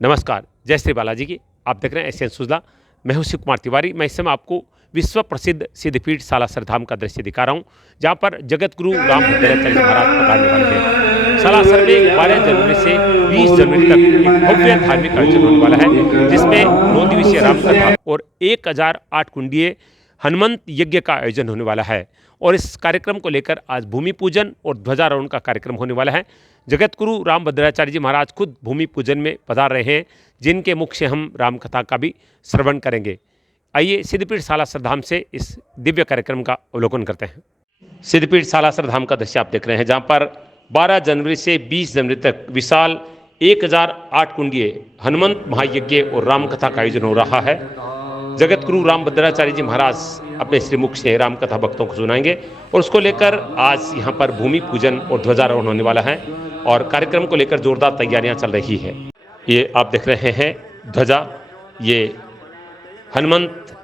नमस्कार, जय श्री बालाजी की। आप देख रहे हैं एशियन सुजला। मैं हूं शिव कुमार तिवारी। मैं इस समय आपको विश्व प्रसिद्ध सिद्धपीठ सालासर धाम का दृश्य दिखा रहा हूं, जहां पर जगत गुरु रामभद्राचार्य जी महाराज पधारने वाले हैं। सालासर में 12 जनवरी से 20 जनवरी तक एक भव्य धार्मिक आयोजन होने वाला है, जिसमें 9 दिवसीय रामकथा और 1008 कुंडीय हनुमंत यज्ञ का आयोजन होने वाला है। और इस कार्यक्रम को लेकर आज भूमि पूजन और ध्वजारोहण का कार्यक्रम होने वाला है। जगत गुरु रामभद्राचार्य जी महाराज खुद भूमि पूजन में पधार रहे हैं, जिनके मुख से हम रामकथा का भी श्रवण करेंगे। आइए सिद्धपीठ सालासर धाम से इस दिव्य कार्यक्रम का अवलोकन करते हैं। सिद्धपीठ सालासर धाम का दृश्य आप देख रहे हैं, जहाँ पर 12 जनवरी से 20 जनवरी तक विशाल 1008 कुंडीय हनुमंत महायज्ञ और रामकथा का आयोजन हो रहा है। जगत गुरु रामभद्राचार्य जी महाराज अपने श्रीमुख से रामकथा भक्तों को सुनाएंगे और उसको लेकर आज यहाँ पर भूमि पूजन और ध्वजारोहण होने वाला है और कार्यक्रम को लेकर जोरदार तैयारियां चल रही है। ये आप देख रहे हैं ध्वजा, ये हनुमंत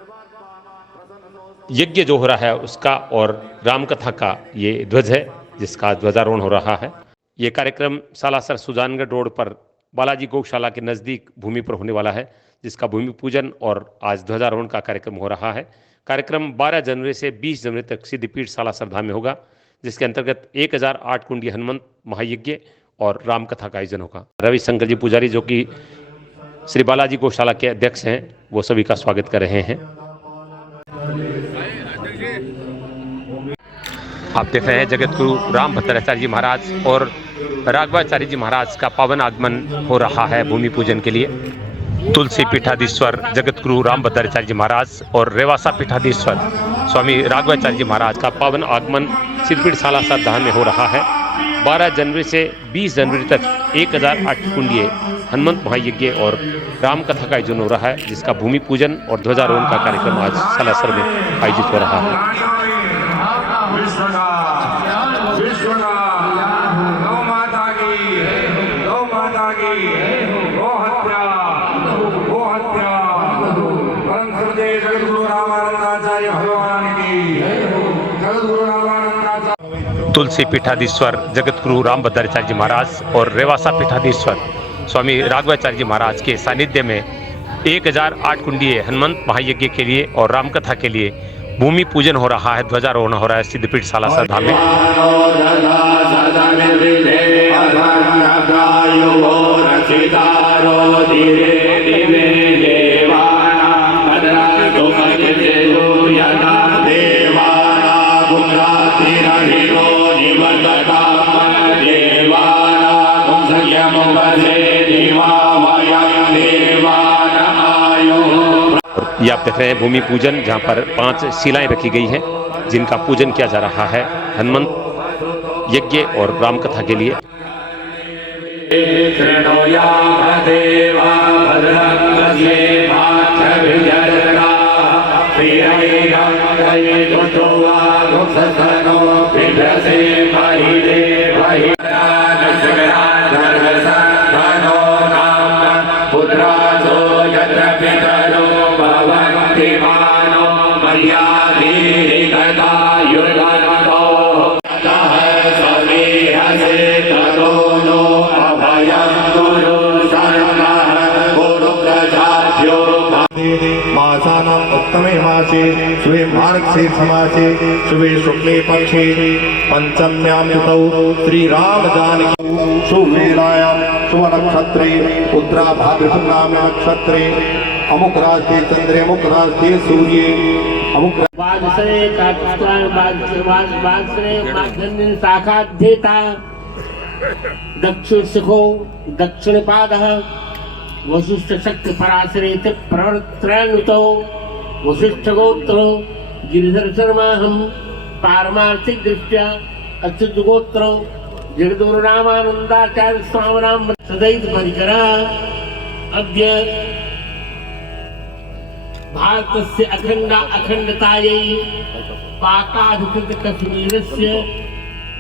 यज्ञ जो हो रहा है उसका और रामकथा का ये ध्वज है, जिसका ध्वजारोहण हो रहा है। ये कार्यक्रम सालासर सुजानगढ़ रोड पर बालाजी गौशाला के नज़दीक भूमि पर होने वाला है, जिसका भूमि पूजन और आज ध्वजारोहण का कार्यक्रम हो रहा है। कार्यक्रम 12 जनवरी से 20 जनवरी तक सिद्धपीठ सालासर धाम में होगा, जिसके अंतर्गत 1008 कुंडी हनुमंत महायज्ञ और रामकथा का आयोजन होगा। रविशंकर जी पुजारी, जो कि श्री बालाजी गौशाला के अध्यक्ष हैं, वो सभी का स्वागत कर रहे हैं। आप देख रहे हैं जगत गुरु रामभद्राचार्य जी महाराज और राघवाचार्य जी महाराज का पावन आगमन हो रहा है भूमि पूजन के लिए। तुलसी पीठाधीश्वर जगत गुरु रामभद्राचार्य जी महाराज और रेवासा पीठाधीश्वर स्वामी राघवाचार्य जी महाराज का पावन आगमन सिद्धपीठ सालासर धाम में हो रहा है। 12 जनवरी से 20 जनवरी तक 1008 कुंडीय हनुमंत महायज्ञ और रामकथा का आयोजन हो रहा है, जिसका भूमि पूजन और ध्वजारोहण का कार्यक्रम आज सालासर में आयोजित हो रहा है। तुलसी पीठाधीश्वर जगत गुरु रामभद्राचार्य जी महाराज और रेवासा पीठाधीश्वर स्वामी राघवाचार्य जी महाराज के सानिध्य में 1008 कुंडीय हनुमंत महायज्ञ के लिए और रामकथा के लिए भूमि पूजन हो रहा है, ध्वजारोहण हो रहा है सिद्धपीठ सालासर धाम में। ये आप देख रहे हैं भूमि पूजन, जहाँ पर 5 शिलाएं रखी गई हैं, जिनका पूजन किया जा रहा है हनुमंत यज्ञ और रामकथा के लिए। उत्तमे मासे शुभे मार्गशीर्ष मासे शुभे शुक्ले पक्षे पंचम्यां तिथौ श्री राम जानकी शुभवेलायां शुभ नक्षत्रे उत्तरा भाद्रपद नक्षत्रे अमुक राशि चंद्रे अमुक राशि सूर्ये अमुक वादसरे काटस्त्राण वादसरे माध्यन्दिन शाखाध्येता दक्षिण शिखो दक्षिण पादः वशिष्ठ शक्ति पराशरे प्रवर्तनुतो वशिष्ठ गोत्र गिरिधर शर्मा हम पारमार्थिक दृष्टिया अच्युत गोत्र जगद्गुरु रामानंदाचार्य स्वामिनाम सदैव परिकरा अद्य भारतस्य अखंडतायै पाकाधिकृत कश्मीरस्य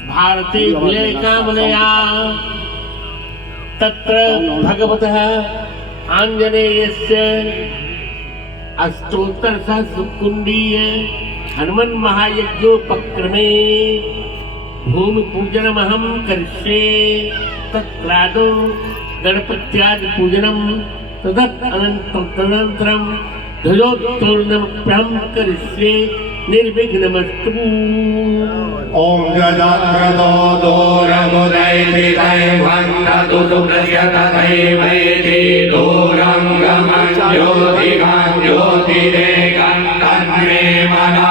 भारते विलयकामनया तत्र भगवतः आंजनेयस्य अष्टोत्तर सहस्रकुंडीय हनुमन महायज्ञोपक्रमे भूमि पूजनमहं करिष्ये तत्रादौ गणपत्यादि पूजनम तदनंतरम ध्वजोत्तोलनम करिष्ये निर्विघ्नमस्तु। ओम गजाननो दोरमुदैतिकै वन्दतु सुप्रस्यतदैवैति दोरङ्गमज्योतिकां ज्योतिरेकं तन्मे मनः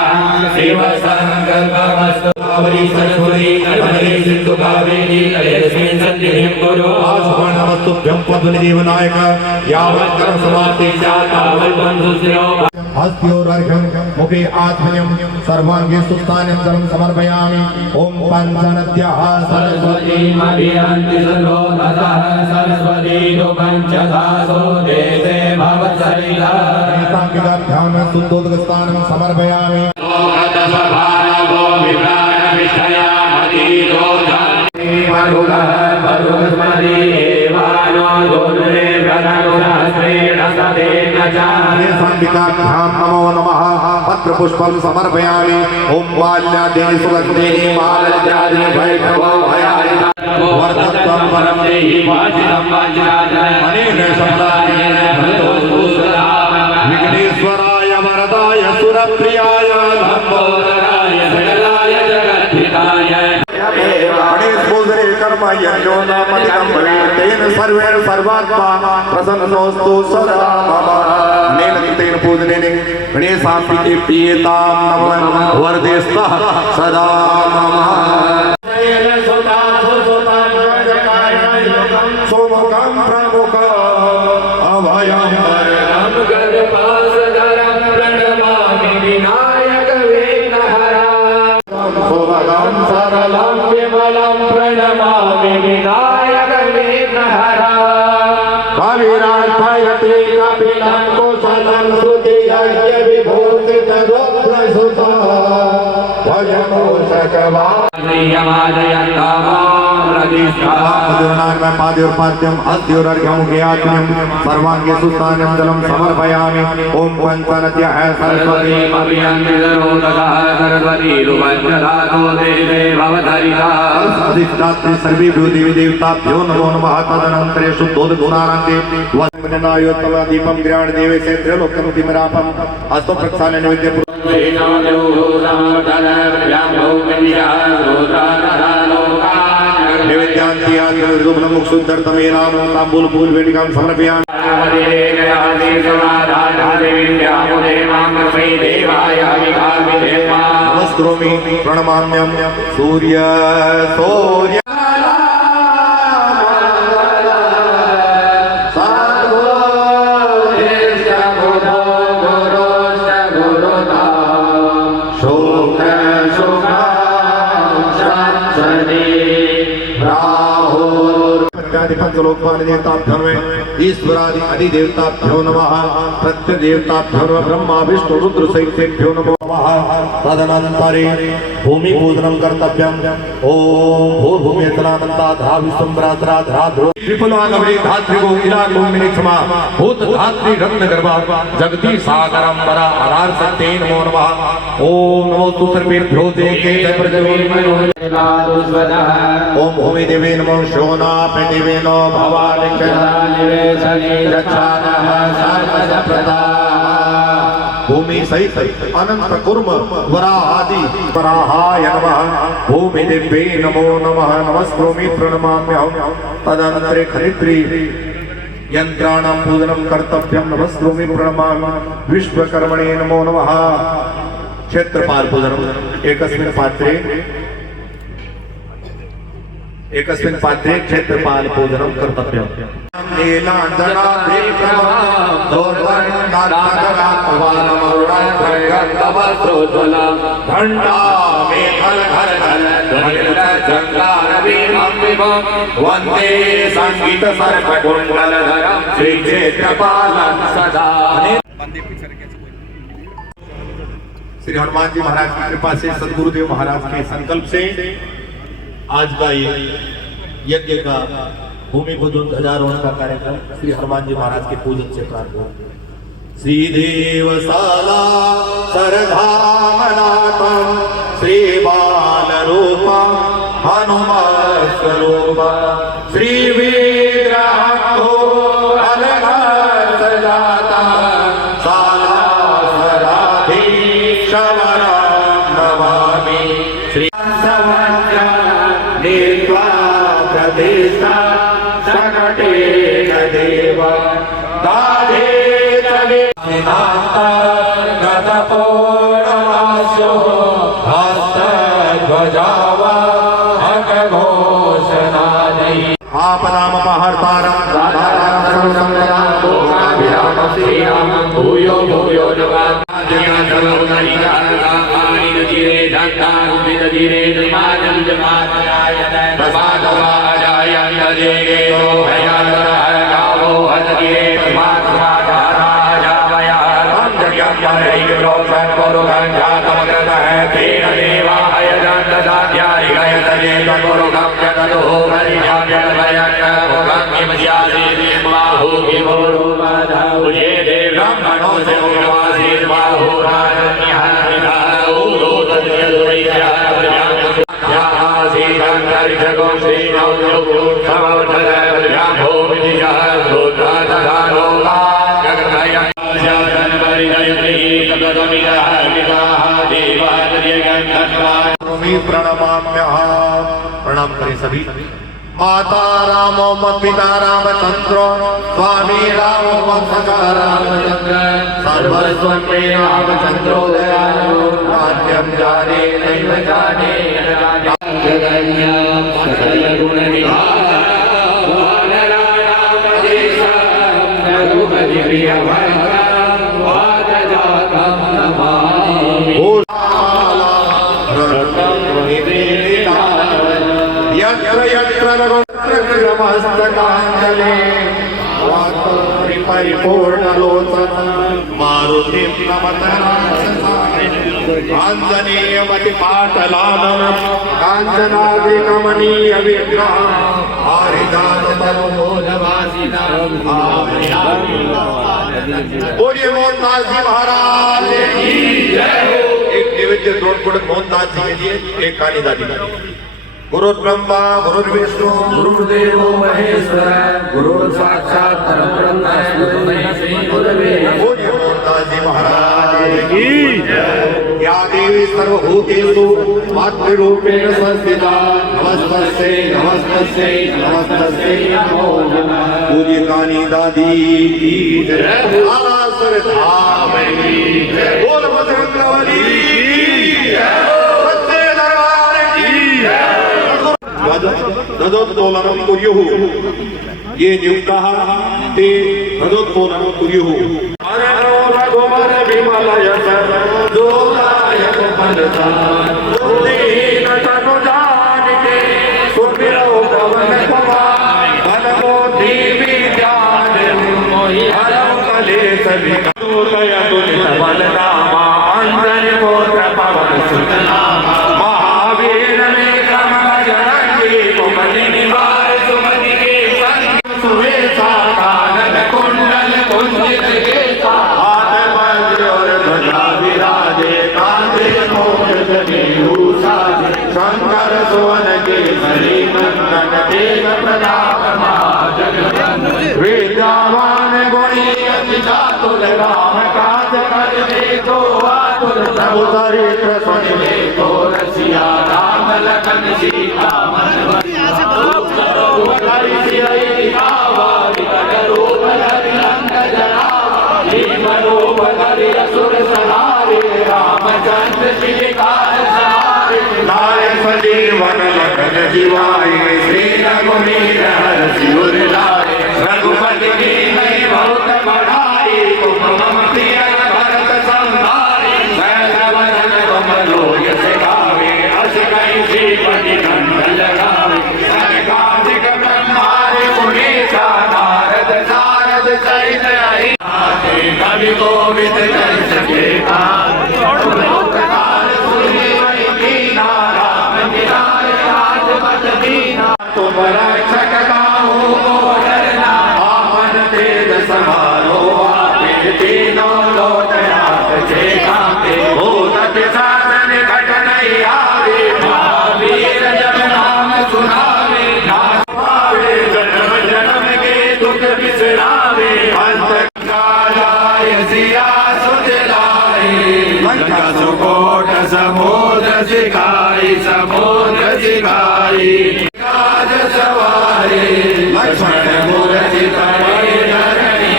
शिवसङ्कल्पमस्तु। कावेरी सरस्वती नर्मदे सिन्धु कावेरी तस्मिन् सन्निधिं कुरु। आसुवर्णमस्तुभ्यं पद्मनिजीवनायक यावत् कर्म समाप्ति स्यात् तावत् बन्धुशिरो। हस्त्योर्घ्यं मुखे आत्मयं सर्वाङ्गे सुस्थानं जलं समर्पयामि। ओम पंचनद्यः सरस्वती मभियन्ति सरोदसः सरस्वती नु पंचधासो देवे भवत्सरिता। एताङ्गिकाभ्यां शुद्धोदकस्थानं समर्पयामि। ओदसभावो विभ्राणविष्ठया मदीरोधानि मरुगः मरुगस्मरी एवानो दोर्वे प्रदनुसहस्रेण सदेन च। एताङ्गिकाभ्यां नमो नमः पत्रपुष्पं समर्पयामि। ओम बाल्यादेवी सुगन्धिनी मालत्यादिनी भैरवो भयारिता वर्धत्वं परं देहि वाजितं वाजिराजय अनेन शब्दानेन भरतो सदा विघ्नेश्वराय वरदाय सुरप्रियाय लंबोदराय सकलाय जगद्धिताय गणेश पूजने कर्म यज्ञो नामनिकं भवेत् तेन सर्वेण सर्वात्मा प्रसन्नोऽस्तु सदा मम। तेन पूजनेन गणेशाम्बिके प्रियतां नमः वरदेस्तः सदा मम। सोमुखं प्रमुखं अभयं वरदं गर्भासधरं प्रणमामि विनायक विघ्नहरं। सुभगं सरलं विमलं प्रणमामि विनायक विघ्नहरं। कविरार्पयति कपिलं कुशलं श्रुतियज्ञ विभूषितरुद्रसुता पाद्योर्पाद्यम अस्योर्घ्यमुख्यात्म्यम सर्वांगे सुस्थानं जलं समर्पयामि। ओम पंचनद्यः सरस्वती मभियन्ति सरोदसः सरस्वती नु पंचधासो देवे भवत्सरिता। अधिष्ठात्री सर्वेभ्यो देवी देवताभ्यो नमो नमः। तदनन्तरे शुद्धोदकस्नानान्ते वस्मनायोत्तम दीपं गृहाण देवे क्षेत्रलोकं तिमिरापम् अस्तु प्रक्षालने नैवेद्य नैवेद्यान्ति आदिर्दुभ्रमुक्षुद्धर्तमेनानो ताम्बूल फूल वेदिकां समर्पयामि। नमस्करोमि प्रणमाम्यं सूर्य सूर्य ईश्वरादि अधिदेवताभ्यो नमः। प्रत्यदेवताभ्यो नमः। ब्रह्मा विष्णु रुद्र सहितेभ्यो नमो नमः। तदनन्तरे भूमि पूजनं कर्तव्यम्। ओम भूर्भुवस्सुरानन्ता विश्वम्भराधरा विपुलागमने धात्रिगो इलागोमिनि क्षमा भूत धात्री रत्नगर्भा जगती सागरं वरा आधार सत्ये नमो नमः। ओम नमो सर्वेभ्यो देके ओम भूमि देवे नमो शोना देवे नो भवानि भूमि सहित अनंत कुर्म वराहादि वराहाय नमः। भूमि देवे नमो नमः। नमस्करोमि प्रणमाम्यहं। तदनन्तरे खनित्री यंत्राणां पूजनं कर्तव्यं। नमस्करोमि प्रणमामि विश्वकर्मणे नमो नमः। क्षेत्रपाल पूजनम् एकस्मिन् पात्रे क्षेत्रपाल पूजनं कर्तव्यम्। वन्दे संगीत सर्पकुण्डलधरं श्री क्षेत्रपालं सदा। श्री हनुमान जी महाराज की कृपा से सदगुरुदेव महाराज के संकल्प से आज का ये यज्ञ का भूमि पूजन ध्वजारोहण का कार्यक्रम श्री हनुमान जी महाराज के पूजन से प्रारंभ हुआ। श्रीदेव साला सरधामनाथं श्री बाल रूपं हनुमान स्वरूपं श्री विग्रह गतपूर्णवास्यो हस्तध्वजावाहकघोषणादै आपदामपहर्तारं भूयो भूयो प्रणाम करें सभी। माता राम मत पिता रामचंद्र स्वामी राम सखा रामचंद्र सर्वस्व में रामचंद्रो दयालु नाट्यम जाने नैव जाने मस्तकांजले परिपूर्णलोचन मारुतिं नमत आञ्जनेयमतिपाटलाननं काञ्चनादिकमनीय विग्रहं बोलिए मोहनदास जी महाराज की जय। एक निवेद्य द्रोण मोहनदास जी के लिए एक कहानी दादी। गुरुर्ब्रह्मा गुरुर्विष्णु गुरुर्देवो महेश्वर गुरु साक्षात् परब्रह्म तस्मै श्री गुरवे बोलिए मोहनदास जी महाराज की जय। या देवी सर्वभूतेषु मातृरूपेण संस्थिता नमस्तस्यै नमस्तस्यै नमस्तस्यै नमो नमः। बोलिए कानी दादी की जय। आलासुर धाम की जय। बोल बजरंगबली की जय। सच्चे दरबार की जय। रजोत्तोलनं कुर्युः ये नियुक्ताः ते रजोत्तोलनं कुर्युः। हरे रघुवर विमल यश दोलायक फलदान दीन तनु जानिके सुमिरौ पवन कुमार बलबुद्धि विद्यान मोहि हरौ कलेश विदूतय तुलित बलनामा अंजन पुत्र पवन सुत नामा महावीर विक्रम बजरंगी कुमति निवार सुमति के संग सुवेशा कानन कुंडल कुंजित केसा हाथ वज्र और ध्वजा विराजे कांधे मोक्ष विभूषा शंकर सुवन केसरी नंदन तेज प्रताप महाजगवंदन विद्यावान गुणी अति चातुर राम काज कर देखो आतुर प्रभु चरित्र सुन देखो रसिया राम लखन सीता मन रामचंद्र जी कार सवारे लाए सजीवन लखन जीवाए श्री रघुवीर हरषि उर लाए रघुपति की नई बहुत बढ़ाई तुम मम प्रिय भरत संभारे वैष्णवजन तुम लोग सिखावे अस कई श्रीपति कंठ लगावे सनकादिक ब्रह्मादि मुनीसा नारद सारद सहित कवि गोविंद कर सके तुम रक्षक काहू को डरना आपन तेज समारो आपे तीनों लोट हाथ से कांपे भूत पिशाच निकट नहीं आवे महावीर जब नाम सुनावे नाम पावे जन्म जन्म के दुख बिसरावे अंत कालाय सिया सुध लाए लंका सुकोट समुद्र सिखाई समुद्र सिखाई सवारे लक्ष्मण मूर्ति धरणी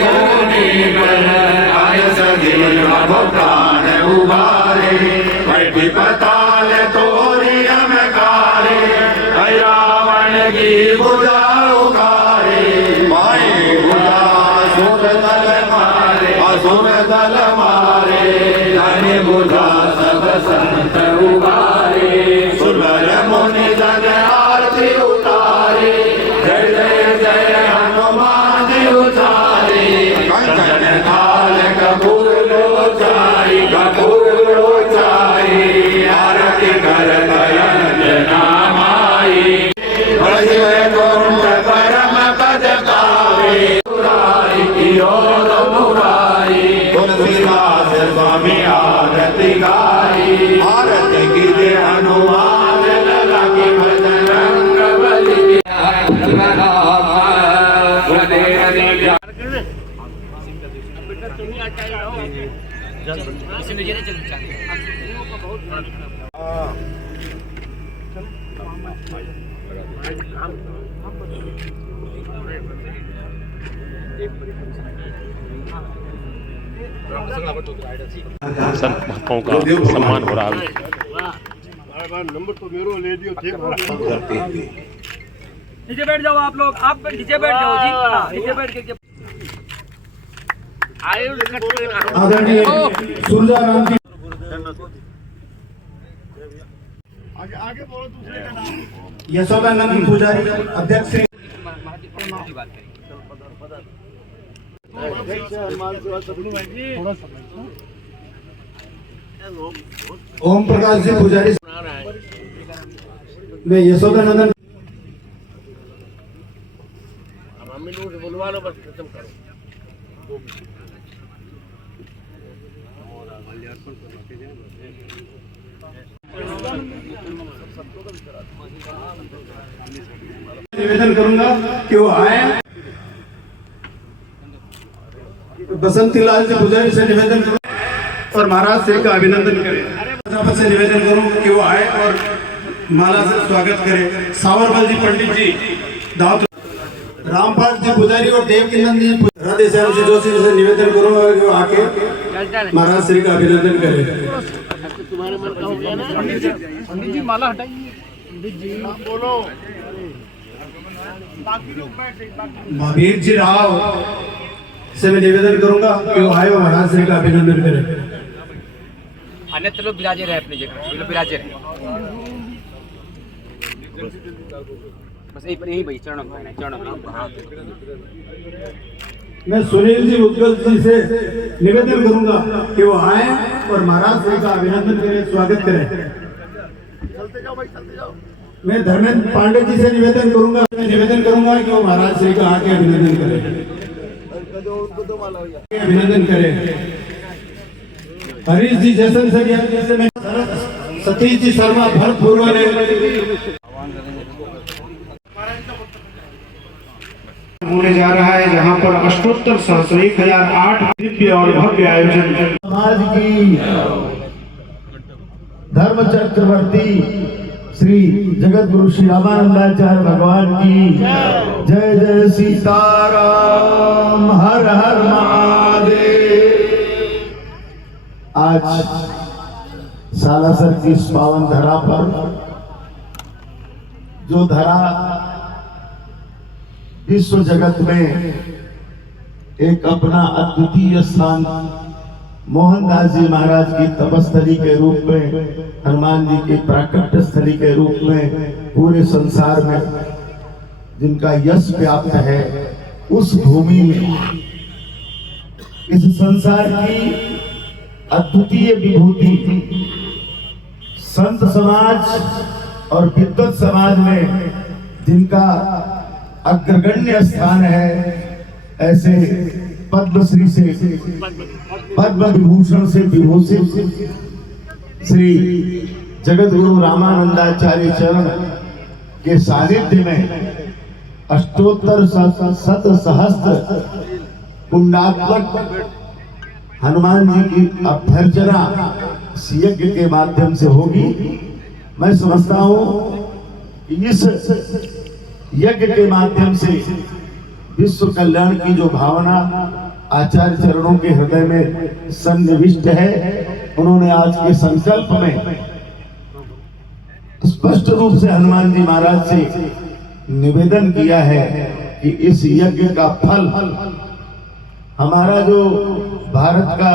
भूमि उबारे बैठी पताल तोरी अमकारे रावण की भुजा उगारे माए भुजा असुर दल मारे धन भुजा सब संत उबारे सुरवर मुनि जन आरती उतारे जय जय जय हनुमान उचारे कंचन थाल कपूर लोचाई आरती कर अंजना माई वैकुंठ परम पद पावे मुरारी तुलसीदास स्वामी आरती गाई आरती कीजे हनुमान लगे भजरंग बली संत महात्माओं का सम्मान हो रहा है। नीचे बैठ जाओ आप लोग, आप नीचे बैठ जाओ जी, नीचे बैठ के आदरणीय सुरजाराम जी यशोदानंद पुजारी अध्यक्ष श्री ओम प्रकाश जी पुजारी मैं यशोदानंद बुलवा लो बस खत्म करो। निवेदन करूंगा कि वो आए। बसंती लाल जी पुजारी से निवेदन करूं और महाराज से का अभिनंदन करें। से निवेदन करूं कि वो आए और माला से स्वागत करें। सावरबल जी पंडित जी दाऊद रामपाल जी पुजारी और देवकिंदन जी राधे श्याम जी जोशी से निवेदन करूंगा कि वो आके महाराज श्री का अभिनंदन करें। तुम्हारे मन का हो गया ना पंडित जी माला हटाइए। पंडित जी बोलो। महावीर जी राव से मैं निवेदन करूंगा कि वो आए और महाराज श्री का अभिनंदन करें। अन्यत्र लोग विराजे रहे अपनी जगह, लोग विराजे रहे बस यही भाई चरणों में मैं सुनील जी उद्गल जी से निवेदन करूंगा कि वो आए और महाराज श्री का अभिनंदन करें, स्वागत करें। मैं धर्मेंद्र पांडे जी से निवेदन करूंगा कि वो महाराज श्री का आके अभिनंदन करें। हरीश जी जैसन सरिया जी से मैं सतीश जी शर्मा भरतपूर्व ने होने जा रहा है, जहां पर अष्टोत्तर सहस्त्र 1008 दिव्य और भव्य आयोजन समाज की धर्म चक्रवर्ती श्री जगत गुरु श्री रामानंदाचार्य भगवान की जय जय सीताराम हर हर महादेव। आज सालासर की इस पावन धरा पर जो धरा विश्व जगत में एक अपना अद्वितीय स्थान मोहनदास जी महाराज की तपस्थली के रूप में, हनुमान जी की प्राकट्य स्थली के रूप में पूरे संसार में जिनका यश व्याप्त है, उस भूमि में इस संसार की अद्वितीय विभूति संत समाज और विद्वत समाज में जिनका अग्रगण्य स्थान है, ऐसे पद्मश्री से पद्म विभूषण से विभूषित श्री जगत गुरु रामानंदाचार्य चरण के सानिध्य में अष्टोत्तर शत सहस्त्र कुंडात्मक हनुमान जी की अभ्यर्चना यज्ञ के माध्यम से होगी। मैं समझता हूँ कि इस यज्ञ के माध्यम से विश्व कल्याण की जो भावना आचार्य चरणों के हृदय में सन्निविष्ट है, उन्होंने आज के संकल्प में स्पष्ट रूप से हनुमान जी महाराज से निवेदन किया है कि इस यज्ञ का फल हमारा जो भारत का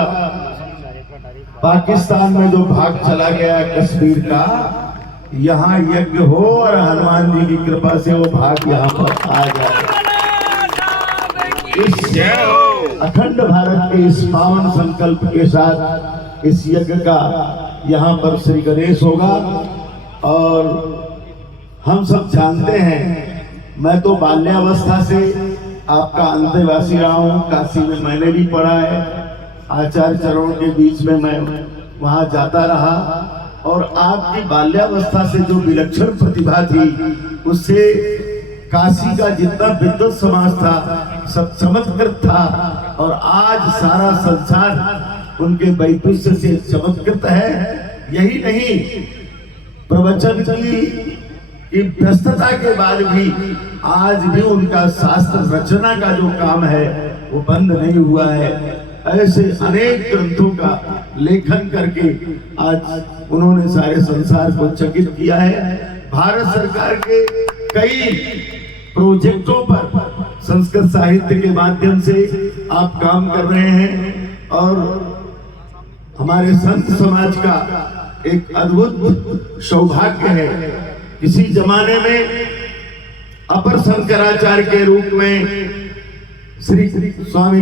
पाकिस्तान में जो भाग चला गया कश्मीर का, यहाँ यज्ञ हो और हनुमान जी की कृपा से वो भाग यहाँ पर आ जाए। इस अखंड भारत के इस पावन संकल्प के साथ इस यज्ञ का यहाँ पर श्री गणेश होगा। और हम सब जानते हैं, मैं तो बाल्यावस्था से आपका अंतेवासी रहा हूँ, काशी में मैंने भी पढ़ा है, आचार्य चरणों के बीच में मैं वहाँ जाता रहा। और आपकी बाल्यावस्था से जो विलक्षण प्रतिभा थी, उससे काशी का जितना विद्वत समाज था सब चमत्कृत था। और आज सारा संसार उनके वैपुष्य से चमत्कृत है। यही नहीं, प्रवचन की व्यस्तता के बाद भी आज भी उनका शास्त्र रचना का जो काम है वो बंद नहीं हुआ है। ऐसे अनेक ग्रंथों का लेखन करके आज उन्होंने सारे संसार को चकित किया है। भारत सरकार के कई प्रोजेक्टों पर संस्कृत साहित्य के माध्यम से आप काम कर रहे हैं और हमारे संत समाज का एक अद्भुत सौभाग्य है। किसी जमाने में अपर शंकराचार्य के रूप में श्री स्वामी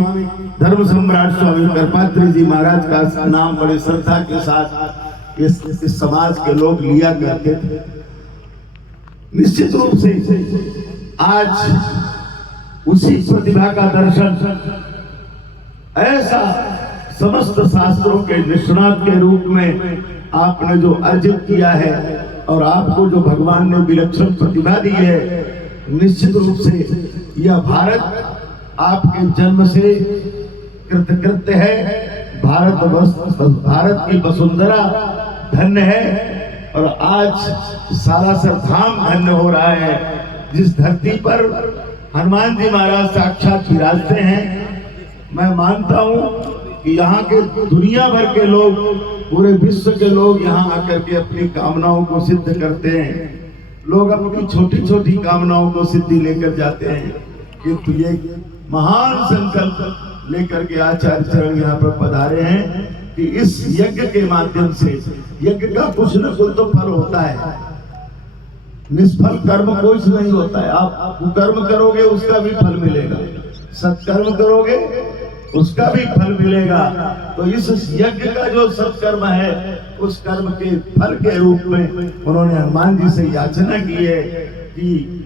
धर्म सम्राट स्वामी करपात्री जी महाराज का नाम बड़े श्रद्धा के साथ इस समाज के लोग लिया करते थे। निश्चित रूप से आज उसी प्रतिभा का दर्शन ऐसा समस्त शास्त्रों के निष्णात के रूप में आपने जो अर्जित किया है और आपको जो भगवान ने विलक्षण प्रतिभा दी है, निश्चित रूप से यह भारत आपके जन्म से कृतकृत्य है। भारत की वसुंधरा धन्य है और आज सालासर धाम धन्य हो रहा है, जिस धरती पर हनुमान जी महाराज साक्षात विराजते हैं। मैं मानता हूँ कि यहाँ के दुनिया भर के लोग, पूरे विश्व के लोग यहाँ आकर के अपनी कामनाओं को सिद्ध करते हैं। लोग अपनी छोटी छोटी कामनाओं को सिद्धि लेकर जाते हैं, किंतु ये महान संकल्प लेकर के आचार्य चरण यहाँ पर पधारे हैं कि इस यज्ञ के माध्यम से, यज्ञ का कुछ न कुछ तो फल होता है, निष्फल कर्म कुछ नहीं होता है। आप कुकर्म करोगे उसका भी फल मिलेगा, सत्कर्म करोगे उसका भी फल मिलेगा। तो इस यज्ञ का जो सत्कर्म है, उस कर्म के फल के रूप में उन्होंने हनुमान जी से याचना की है कि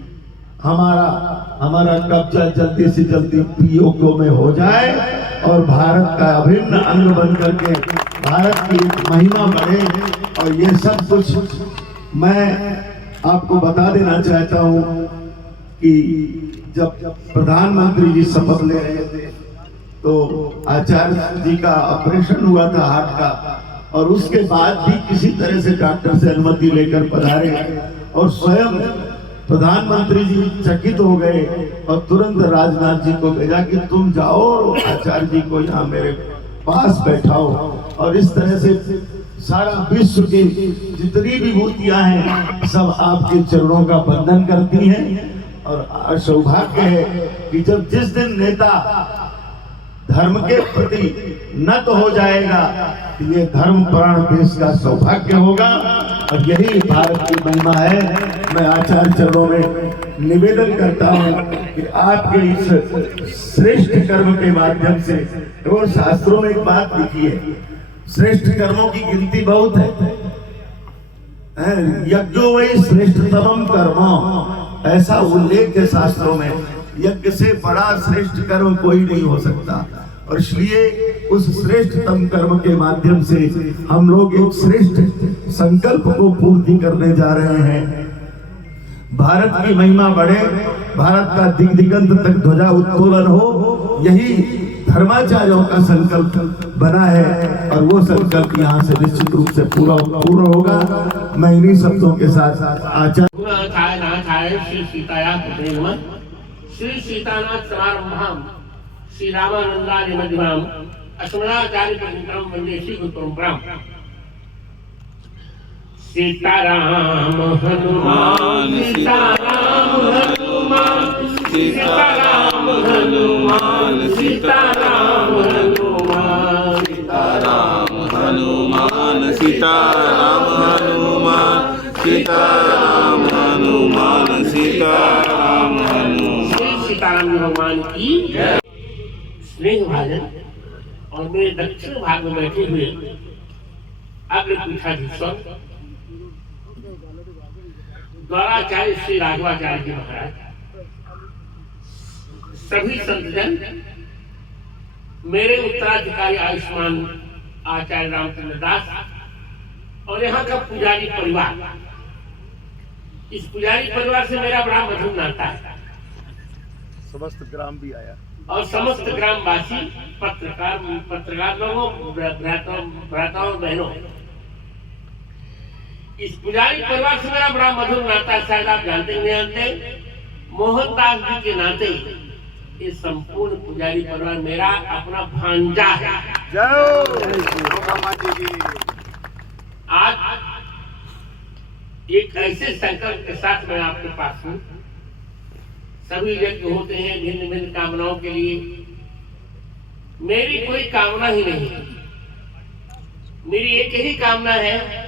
हमारा कब्जा जल्दी से जल्दी पीओके में हो जाए और भारत का अभिन्न अंग बन करके भारत की महिमा बढ़े। और ये सब कुछ मैं आपको बता देना चाहता हूँ कि जब प्रधानमंत्री जी शपथ ले रहे थे तो आचार्य जी का ऑपरेशन हुआ था हार्ट का, और उसके बाद भी किसी तरह से डॉक्टर से अनुमति लेकर पधारे और स्वयं प्रधानमंत्री जी चकित हो गए और तुरंत राजनाथ जी को भेजा कि तुम जाओ और आचार्य जी को यहाँ मेरे पास बैठाओ। और इस तरह से सारा विश्व की जितनी विभूतियां हैं सब आपके चरणों का वंदन करती हैं। और सौभाग्य है कि जब जिस दिन नेता धर्म के प्रति नत हो जाएगा, ये धर्म प्राण देश का सौभाग्य होगा। और यही भारत की महिमा है। मैं आचार्य चरणों में निवेदन करता हूँ कि आपके इस श्रेष्ठ कर्म के माध्यम से, और शास्त्रों में एक बात लिखी है, श्रेष्ठ कर्मों की गिनती बहुत है। यज्ञो वही श्रेष्ठतमम कर्म, ऐसा उल्लेख है शास्त्रों में। यज्ञ से बड़ा श्रेष्ठ कर्म कोई नहीं हो सकता। और इसलिए उस श्रेष्ठतम कर्म के माध्यम से हम लोग एक श्रेष्ठ संकल्प को पूर्ति करने जा रहे हैं। भारत की महिमा बढ़े, भारत का दिग दिगंत तक ध्वजा उत्तोलन हो, यही धर्माचार्यों का संकल्प बना है। और वो संकल्प यहाँ से निश्चित रूप से पूर्ण होगा। मैं इन्हीं शब्दों के साथ आचार्य श्री सीताया श्री सीतानाथ समारंभाम श्री रामानंदादि मध्यमाम अस्मदाचार्य परंपरा वंदेशी परंपरा सीताराम हनुमान सीताराम हनुमान सीताराम हनुमान सीताराम हनुमान सीताराम हनुमान सीताराम हनुमान सीताराम हनुमान सीताराम हनुमान। श्री सीताराम भगवान की स्नेह भाजन और मेरे दक्षिण भाग में बैठे हुए अग्रपीठाधीश्वर द्वाराचार्य श्री राघवाचार्य जी महाराज, सभी संतजन, मेरे उत्तराधिकारी आयुष्मान आचार्य रामचंद्र दास और यहाँ का पुजारी परिवार। इस पुजारी परिवार से मेरा बड़ा मधुर नाता है। समस्त ग्राम भी आया और समस्त ग्रामवासी, पत्रकार लोगों, भ्राताओं बहनों, इस पुजारी परिवार से मेरा बड़ा मधुर नाता है। शायद आप जानते नहीं जानते, मोहनदास जी के नाते ये संपूर्ण पुजारी परिवार मेरा अपना भांजा है। आज एक ऐसे संकल्प के साथ मैं आपके पास हूँ। सभी यज्ञ होते हैं भिन्न भिन्न कामनाओं के लिए, मेरी कोई कामना ही नहीं है। मेरी एक ही कामना है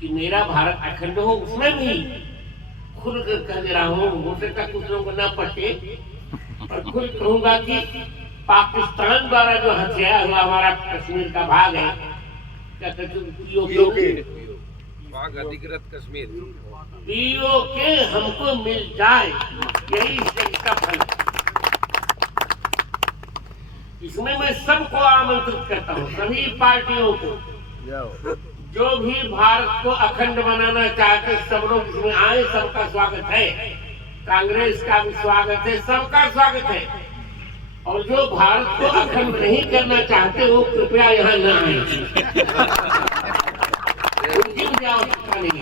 कि मेरा भारत अखंड हो। उसमें भी खुल कर कह दे रहा हूँ, हो सकता कुछ लोगों को न पटे, और खुद कहूंगा कि पाकिस्तान द्वारा जो हथियाया हुआ हमारा कश्मीर का भाग है, क्या कहते भाग अधिकृत कश्मीर POK हमको मिल जाए, यही इसका फल है। इसमें मैं सबको आमंत्रित करता हूँ, सभी पार्टियों को, जो भी भारत को अखंड बनाना चाहते सब लोग इसमें आए। सबका स्वागत है, कांग्रेस का भी स्वागत है, सबका स्वागत है। और जो भारत को अखंड नहीं करना चाहते वो कृपया यहाँ न आए।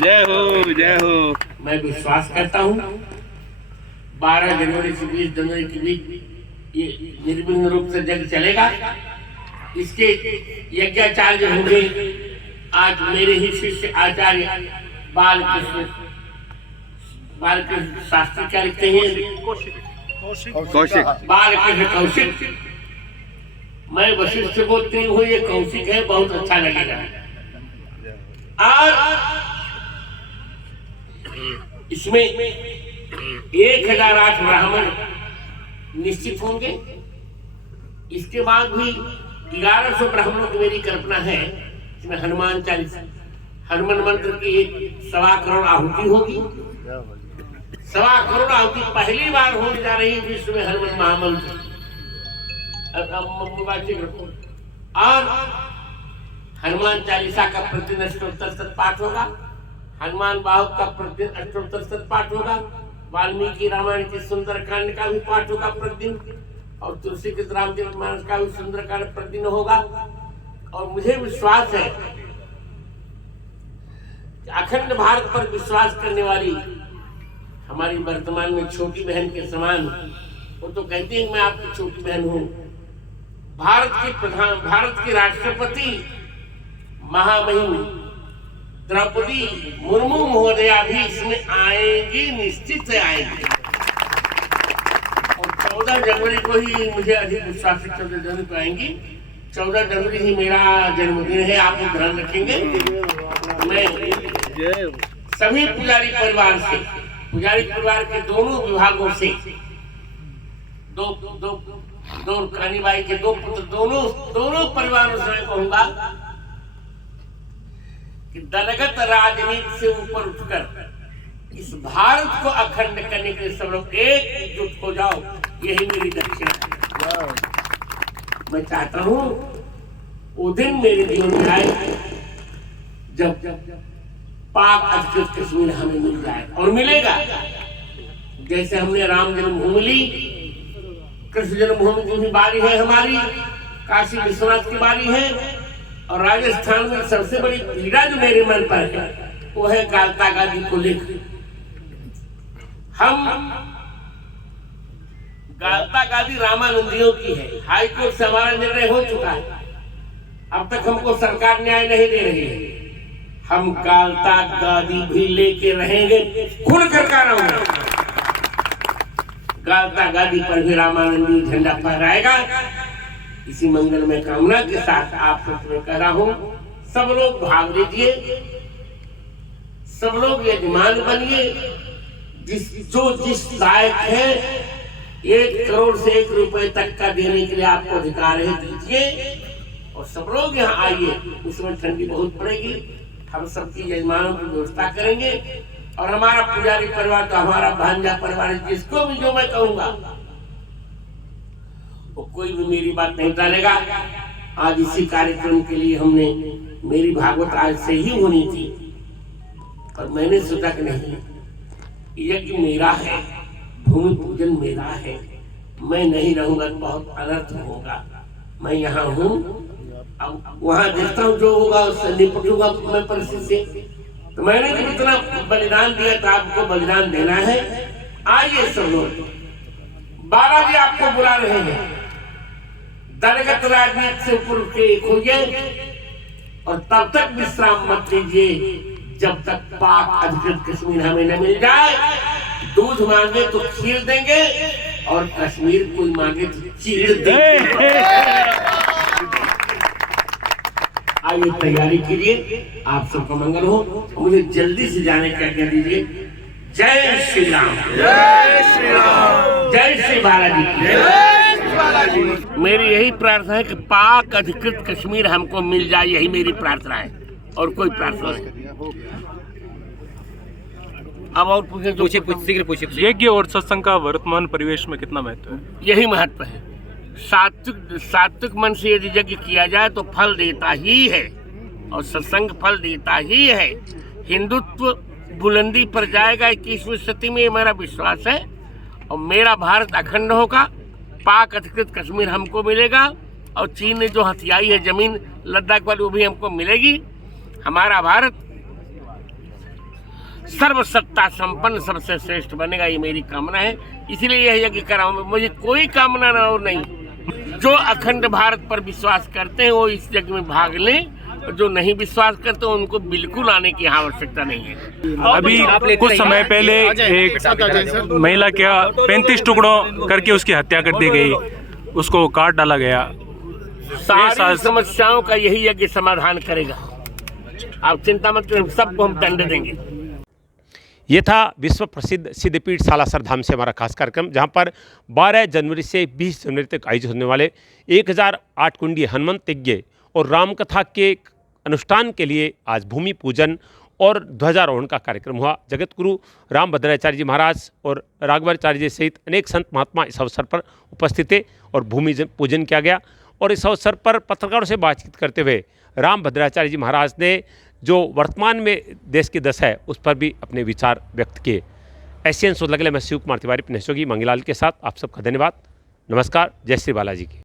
जय हो जय हो। मैं विश्वास करता हूँ 12 जनवरी से 20 जनवरी के बीच ये निर्विघ्न रूप से यज्ञ चलेगा। इसके यज्ञाचार्य होंगे आज मेरे ही शिष्य आचार्य बालकृष्ण शास्त्री, क्या लिखते हैं, कौशिक। बालकृष्ण कौशिक। मैं वशिष्ठ बोलती हूँ, ये कौशिक है, बहुत अच्छा लगेगा। और इसमें 1008 ब्राह्मण निश्चित होंगे। इसके बाद भी 1100 ब्राह्मणों की मेरी कल्पना है। इसमें हनुमान चालीसा, हनुमान मंत्र की 1.25 करोड़ आहुति होगी। 1.25 करोड़ आहुति पहली बार होने जा रही है विश्व में हनुमान महामंत्र। और हनुमान चालीसा का प्रतिदिन अष्टोत्तर शत पाठ होगा। हनुमान बाहुक का प्रतिदिन अष्टोत्तर शत पाठ होगा। वाल्मीकि रामायण के सुंदरकांड का भी पाठ होगा प्रतिदिन, और तुलसी के रामचरितमानस का भी सुंदरकांड प्रतिदिन होगा। और मुझे विश्वास है कि अखंड भारत पर विश्वास करने वाली हमारी वर्तमान में छोटी बहन के समान, वो तो कहती है मैं आपकी छोटी बहन हूँ। भारत की राष्ट्रपति महामहिम द्रौपदी मुर्मू महोदया भी इसमें आएंगी, निश्चित से आएंगी। और 14 जनवरी को ही मुझे अधिक विश्वास है 14 जनवरी को आएंगी। 14 जनवरी ही मेरा जन्मदिन है, आप लोग ध्यान रखेंगे। मैं सभी पुजारी परिवार से, पुजारी परिवार के दोनों विभागों से, दो कानीबाई के 2 पुत्र, दोनों परिवारों से मैं कहूंगा कि दलगत राजनीति से ऊपर उठकर इस भारत को अखंड करने के लिए सब लोग एकजुट हो जाओ, यही मेरी दक्षिणा है। मैं चाहता हूँ वो दिन मेरे जीवन में आए जब पाक अधिकृत कश्मीर हमें मिल जाए, और मिलेगा। जैसे हमने राम जन्मभूमि ली, कृष्ण जन्मभूमि की भी बारी है हमारी, काशी विश्वनाथ की बारी है। और राजस्थान में सबसे बड़ी पीड़ा जो मेरे मन पर है वो है गाल्ता गादी को लेकर। हम गाल्ता गादी रामानंदियों की है, हाईकोर्ट से हमारा निर्णय हो चुका है। अब तक हमको सरकार न्याय नहीं दे रही है। हम काल तक गादी भी लेके रहेंगे, खुल कर का रहूंगा। कालता गादी पर भी रामानंदी झंडा फहराएगा। इसी मंगलमय कामना के साथ आप सबसे कह रहा हूं, सब लोग भाग लीजिए, सब लोग यजमान बनिए। जिस लायक है 1 करोड़ से 1 रुपए तक का देने के लिए आपको अधिकार है, दीजिए। और सब लोग यहाँ आइए। उसमें ठंडी बहुत पड़ेगी, हम सबकी यजमानों की व्यवस्था करेंगे। और हमारा पुजारी परिवार तो हमारा भांजा परिवार, जिसको भी जो मैं कहूंगा वो कोई भी मेरी बात नहीं टालेगा। आज इसी कार्यक्रम के लिए हमने, मेरी भागवत आज से ही होनी थी, पर मैंने सोचा कि नहीं, यज्ञ मेरा है, भूमि पूजन मेरा है, मैं नहीं रहूंगा तो बहुत अनर्थ होगा। मैं यहाँ हूँ, अब वहां देखता हूँ जो होगा उससे निपटूंगा मैं परिस्थिति से। तो मैंने जब इतना बलिदान दिया था, आपको बलिदान देना है। आइए सब लोग, बालाजी आपको बुला रहे हैं। दलगत राजनीति से ऊपर उठ के एक होइए और तब तक विश्राम मत लीजिए जब तक पाक अधिकृत कश्मीर हमें न मिल जाए। दूध मांगे तो खीर देंगे और कश्मीर कोई मांगे तो चीर देंगे। आइए तैयारी कीजिए, आप सबका मंगल हो। मुझे जल्दी से जाने का कह दीजिए। जय श्री राम, जय श्री राम, जय श्री बालाजी, जय श्री बालाजी। मेरी यही प्रार्थना है कि पाक अधिकृत कश्मीर हमको मिल जाए, यही मेरी प्रार्थना है, और कोई प्रार्थना नहीं। अब और पूछे। यज्ञ और सत्संग का वर्तमान परिवेश में कितना महत्व है? यही महत्व है। सात्विक मन से यदि यज्ञ किया जाए तो फल देता ही है, और सत्संग फल देता ही है। हिंदुत्व बुलंदी पर जाएगा 21वीं सदी में, ये मेरा विश्वास है। और मेरा भारत अखंड होगा, पाक अधिकृत कश्मीर हमको मिलेगा, और चीन ने जो हथियाई है जमीन लद्दाख वाली, वो भी हमको मिलेगी। हमारा भारत सर्वसत्ता संपन्न सबसे श्रेष्ठ बनेगा, ये मेरी कामना है। इसलिए यह यज्ञ कर रहा हूं। मुझे कोई कामना ना और नहीं। जो अखंड भारत पर विश्वास करते हैं वो इस यज्ञ में भाग लें, और जो नहीं विश्वास करते उनको बिल्कुल आने की आवश्यकता नहीं है। अभी कुछ समय पहले एक महिला के 35 टुकड़ों करके उसकी हत्या कर दी गई, उसको काट डाला गया। सारी समस्याओं का यही यज्ञ समाधान करेगा। आप चिंता मत करें, सबको हम दंड देंगे। ये था विश्व प्रसिद्ध सिद्धपीठ सालासर धाम से हमारा खास कार्यक्रम, जहाँ पर 12 जनवरी से 20 जनवरी तक आयोजित होने वाले 1008 कुंडी हनुमंत यज्ञ और रामकथा के अनुष्ठान के लिए आज भूमि पूजन और ध्वजारोहण का कार्यक्रम हुआ। जगत गुरु रामभद्राचार्य जी महाराज और राघवाचार्य जी सहित अनेक संत महात्मा इस अवसर पर उपस्थित थे और भूमि पूजन किया गया। और इस अवसर पर पत्रकारों से बातचीत करते हुए रामभद्राचार्य जी महाराज ने जो वर्तमान में देश की दशा है उस पर भी अपने विचार व्यक्त किए। एशियन शोध लगले मैं शिव कुमार तिवारी, अपने सहयोगी मंगीलाल के साथ आप सबका धन्यवाद। नमस्कार, जय श्री बालाजी की।